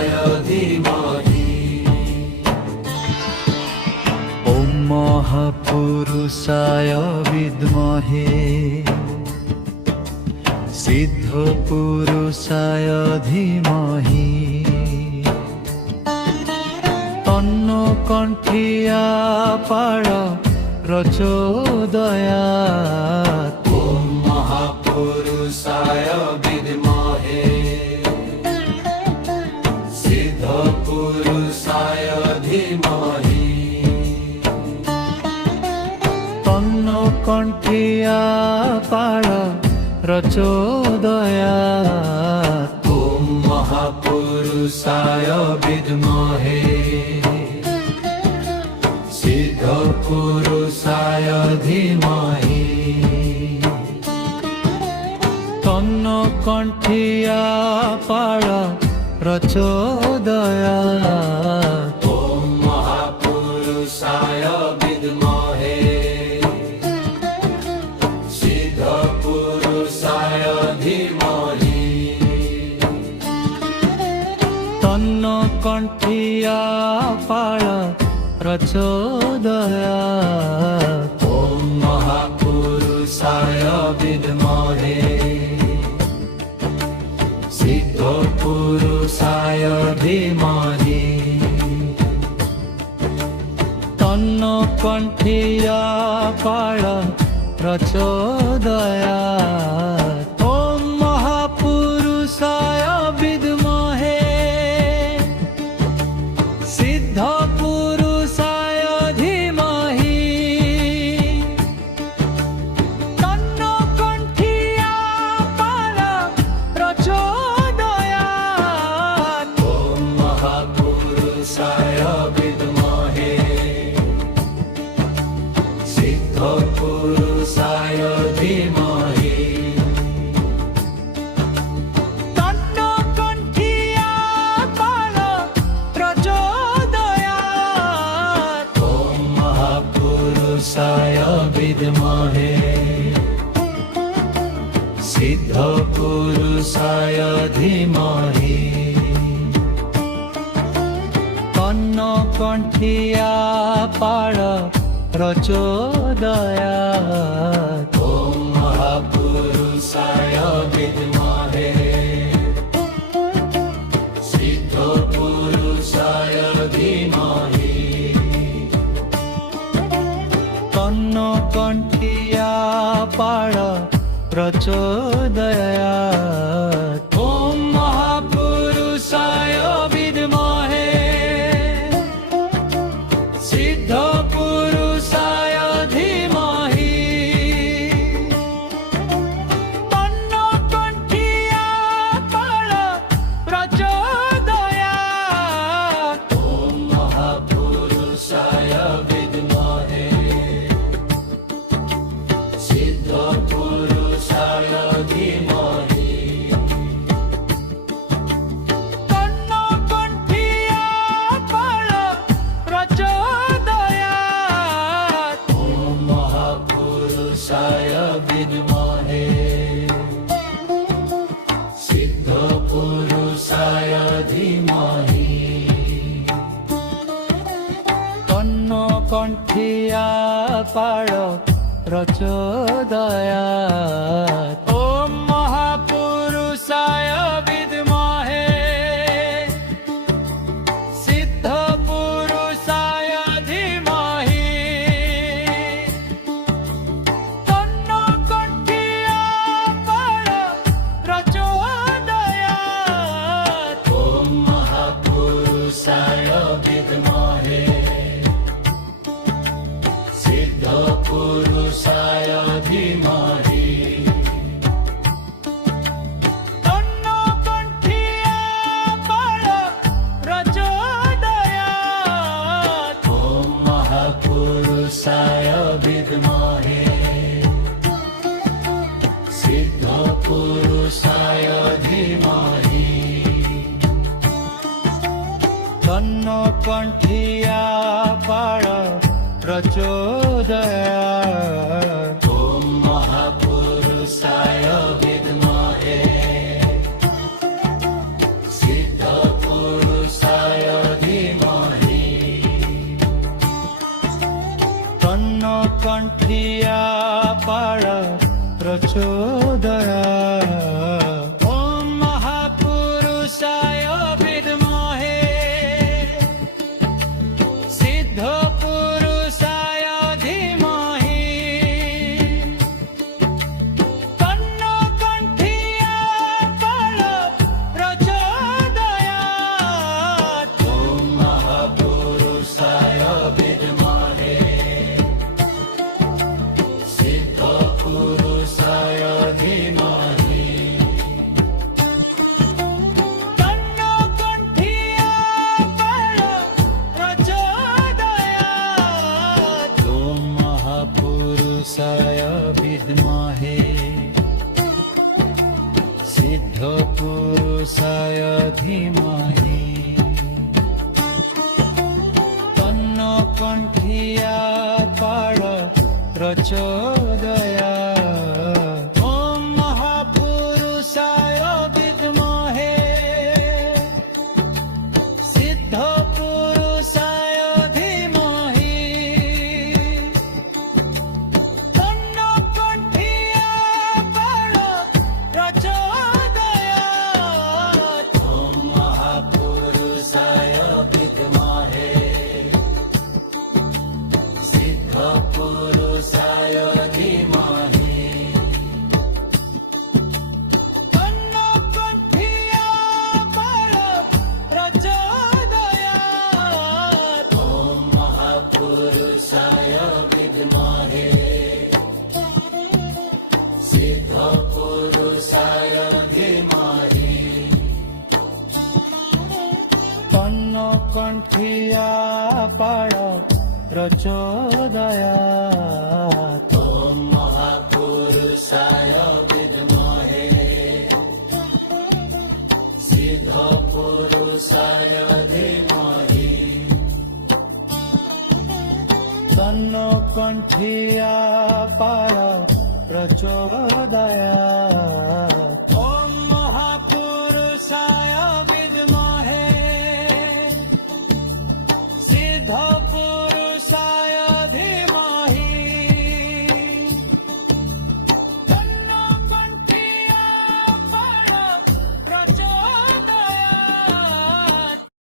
धीमहि ॐ महापुरुषाय विद्महे सिद्धपुरुषाय धीमहि तन्नो कण्ठिया पाळ प्रचोदयात् ॐ महापुरुषाय विद्महे सिद्धपुरुषाय धीमहि तन्नो कण्ठिया पाळ प्रचोदयात् ॐ महापुरुषाय विद्महे सिद्धपुरुषाय धीमहि तन्नो कण्ठिया पाळ प्रचोदयात् ॐ महापुरुषाय विद्महे सिद्धपुरुषाय धीमहि तन्नो कण्ठिया पाळ प्रचोदयात् ॐ महापुरुषाय विद्महे सिद्धपुरुषाय धीमहि तन्नो कण्ठिया पाळ प्रचोदयात् ॐ महापुरुषाय विद्महे सिद्धपुरुषाय धीमहि तन्नो कण्ठिया पाळ प्रचोदयात् ॐ महापुरुषाय विद्महे सिद्धपुरुषाय धीमहि तन्नो कण्ठिया पाळ प्रचोदयात् ॐ महापुरुषाय विद्महे सिद्धपुरुषाय धीमहि तन्नो कण्ठिया पाळ प्रचोदयात् ॐ महापुरुषाय विद्महे सिद्धपुरुषाय धीमहि तन्नो कण्ठिया पाळ प्रचोदयात् ॐ महापुरुषाय विद्महे सिद्धपुरुषाय धीमहि तन्नो कण्ठिया पाळ प्रचोदयात् ॐ महापुरुषाय विद्महे सिद्धपुरुषाय धीमहि तन्नो कण्ठिया पाळ प्रचोदयात् ॐ महापुरुषाय विद्महे सिद्धपुरुषाय धीमहि तन्नो कण्ठिया पाळ प्रचोदयात् ॐ महापुरुषाय विद्महे सिद्धपुरुषाय धीमहि तन्नो कण्ठिया पाळ प्रचोदयात् ॐ महापुरुषाय विद्महे सिद्धपुरुषाय धीमहि तन्नो कण्ठिया पाळ प्रचोदयात् ॐ महापुरुषाय विद्महे सिद्धपुरुषाय धीमहि तन्नो कण्ठिया पाळ प्रचोदयात् ॐ महापुरुषाय विद्महे सिद्धपुरुषाय কণ্ঠিয়া পাড়া প্রচোদয়া ওম মহাপুরুষায় বিদ্মহে সিদ্ধ পুরুষায় ধীমহি তন্ন কণ্ঠিয়া পাড়া প্রচোদয়াৎ ওম মহাপুরুষায় বিদ্মহে সিদ্ধ পুরুষায় ধীমহি তন্ন কণ্ঠিয়া পাড়া প্রচোদয়াৎ ওম মহাপুরুষায় বিদ্মহে সিদ্ধ পুরুষায় ধীমহি তন্ন কণ্ঠিয়া পাড়া প্রচোদয়াৎ ওম মহাপুরুষায় বিদ্মহে সিদ্ধ পুরুষায় ধীমহি তন্ন কণ্ঠিয়া পাড়া প্রচোদয়াৎ ওম মহাপুরুষায় বিদ্মহে সিদ্ধ পুরুষায় ধীমহি তন্ন কণ্ঠিয়া পাড়া প্রচোদয়াৎ ওম মহাপুরুষায় বিদ্মহে সিদ্ধ পুরুষায় ধীমহি তন্ন কণ্ঠিয়া পাড়া প্রচোদয়াৎ ওম মহাপুরুষায় বিদ্মহে সিদ্ধ পুরুষায় ধীমহি তন্ন কণ্ঠিয়া পাড়া প্রচোদয়াৎ